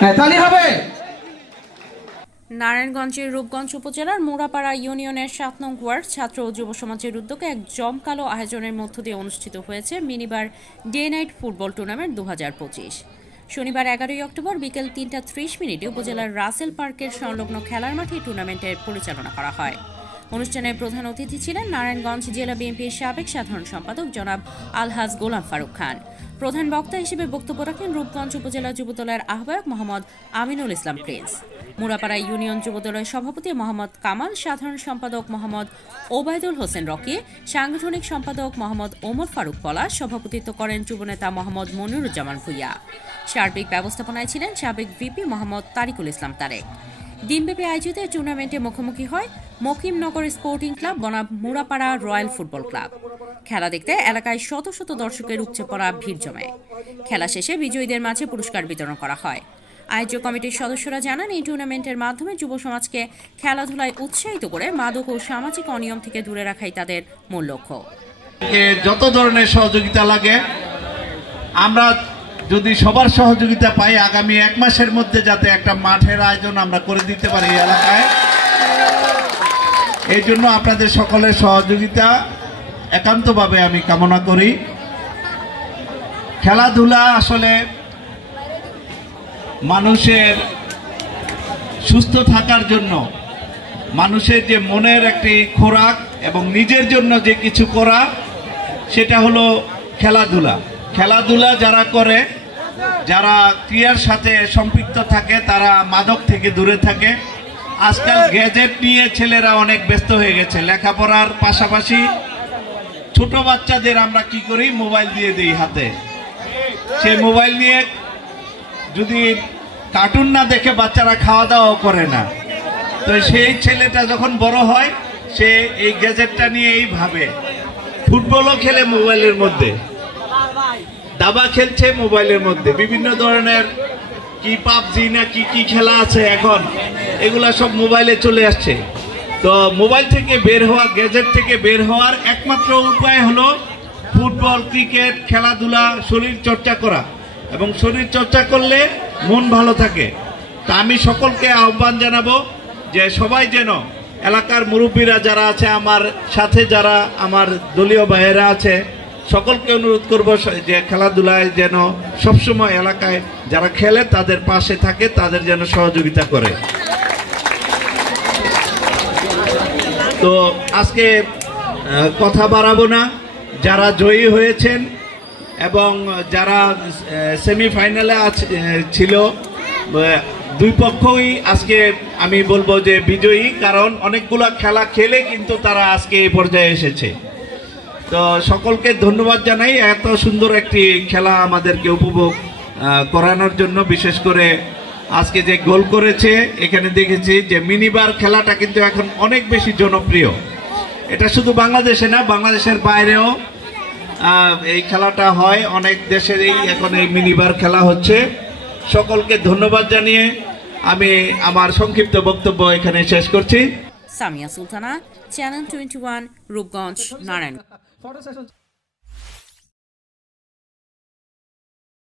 তালি হবে। নারায়ণগঞ্জের রূপগঞ্জ উপজেলার মোড়াপাড়া ইউনিয়নের ৭ নং ওয়ার্ড ছাত্র ও যুব সমাজের উদ্যোগে এক জমকালো আয়োজনের মধ্য দিয়ে অনুষ্ঠিত হয়েছে minibar day night football tournament ২০২৫। শনিবার ১১ অক্টোবর বিকেল ৩টা ৩০ উপজেলার রাসেল পার্কের সংলগ্ন খেলার মাঠে টুর্নামেন্টের পরিচালনা করা হয়। অনুষ্ঠানে প্রধান অতিথি ছিলেন নারায়ণগঞ্জ জেলা বিএনপির সাবেক সাধারণ সম্পাদক জনাব আলহাজ গোলাম ফারুক খান। প্রধান বক্তা হিসেবে বক্তব্য রাখেন রূপগঞ্জ উপজেলা যুবদলের আহ্বায়ক মোহাম্মদ আমিনুল ইসলাম প্রিন্স, মুড়াপাড়া ইউনিয়ন যুবদলের সভাপতি মোহাম্মদ কামাল, সাধারণ সম্পাদক মোহাম্মদ ওবায়দুল হোসেন রকি, সাংগঠনিক সম্পাদক মোহাম্মদ ওমর ফারুক পলাশ, সভাপতিত্ব করেন যুবনেতা মোহাম্মদ মনিরুজ্জামান ভূঁইয়া। সার্বিক ব্যবস্থাপনায় ছিলেন সাবেক ভিপি মোহাম্মদ তারিকুল ইসলাম তারেক। দিনব্যাপী আয়োজিত এই টুর্নামেন্টে মুখোমুখি হয় মকিমনগর স্পোর্টিং ক্লাব বনাম মুড়াপাড়া রয়্যাল ফুটবল ক্লাব। খেলা দেখতে এলাকায় শত শত দর্শকের উপচে পড়া ভিড় জমে। খেলা শেষে বিজয়ীদের মাঝে পুরস্কার বিতরণ করা হয়। আয়োজক কমিটির সদস্যরা জানান, এই টুর্নামেন্টের মাধ্যমে যুব সমাজকে খেলাধুলায় উৎসাহিত করে মাদক ও সামাজিক অনিয়ম থেকে দূরে রাখাই তাদের মূল লক্ষ্য। যত ধরনের সহযোগিতা লাগে আমরা যদি সবার সহযোগিতা পাই, আগামী ১ মাসের মধ্যে যাতে একটা মাঠের আয়োজন আমরা করে দিতে পারি এলাকায়, এই জন্য আপনাদের সকলের সহযোগিতা একান্তভাবে আমি কামনা করি। খেলাধুলা আসলে মানুষের সুস্থ থাকার জন্য, মানুষের যে মনের একটি খোরাক এবং নিজের জন্য যে কিছু করা, সেটা হলো খেলাধুলা। খেলাধুলা যারা করে, যারা ক্রীড়ার সাথে সম্পৃক্ত থাকে, তারা মাদক থেকে দূরে থাকে। আজকাল গ্যাজেট নিয়ে ছেলেরা অনেক ব্যস্ত হয়ে গেছে, লেখাপড়ার পাশাপাশি ছোট বাচ্চাদের আমরা কি করি, মোবাইল দিয়ে দিই হাতে। সেই মোবাইল নিয়ে যদি কার্টুন না দেখে বাচ্চারা খাওয়া দাওয়াও করে না। তো সেই ছেলেটা যখন বড় হয়, সে এই গ্যাজেটটা নিয়েই ভাবে। ফুটবলও খেলে মোবাইলের মধ্যে, দাবা খেলছে মোবাইলের মধ্যে, বিভিন্ন ধরনের কি পাবজি না কি কি খেলা আছে এখন, এগুলা সব মোবাইলে চলে আসছে। তো মোবাইল থেকে বের হওয়া, গ্যাজেট থেকে বের হওয়ার একমাত্র উপায় হলো ফুটবল, ক্রিকেট, খেলাধুলা, শরীর চর্চা করা। এবং শরীর চর্চা করলে মন ভালো থাকে। তা আমি সকলকে আহ্বান জানাবো যে সবাই যেন, এলাকার মুরব্বীরা যারা আছে, আমার সাথে যারা আমার দলীয় ভাইয়েরা আছে, সকলকে অনুরোধ করব যে খেলাধুলায় যেন সবসময় এলাকায় যারা খেলে তাদের পাশে থাকে, তাদের যেন সহযোগিতা করে। তো আজকে কথা বাড়াবো না। যারা জয়ী হয়েছেন এবং যারা সেমিফাইনালে ছিল, দুই পক্ষই আজকে আমি বলবো যে বিজয়ী, কারণ অনেকগুলো খেলা খেলে কিন্তু তারা আজকে এই পর্যায়ে এসেছে। তো সকলকে ধন্যবাদ জানাই এত সুন্দর একটি খেলা আমাদেরকে উপভোগ করানোর জন্য। বিশেষ করে আজকে যে গোল করেছে, এখানে দেখেছি যে মিনিবার খেলাটা কিন্তু এখন অনেক বেশি জনপ্রিয়। এটা শুধু বাংলাদেশে না, বাংলাদেশের বাইরেও এই খেলাটা হয়। অনেক দেশেরই এখন এই মিনিবার খেলা হচ্ছে। সকলকে ধন্যবাদ জানিয়ে আমি আমার সংক্ষিপ্ত বক্তব্য এখানে শেষ করছি। সামিয়া সুলতানা, চ্যানেল 21, রূপগঞ্জ, নারায়ণ।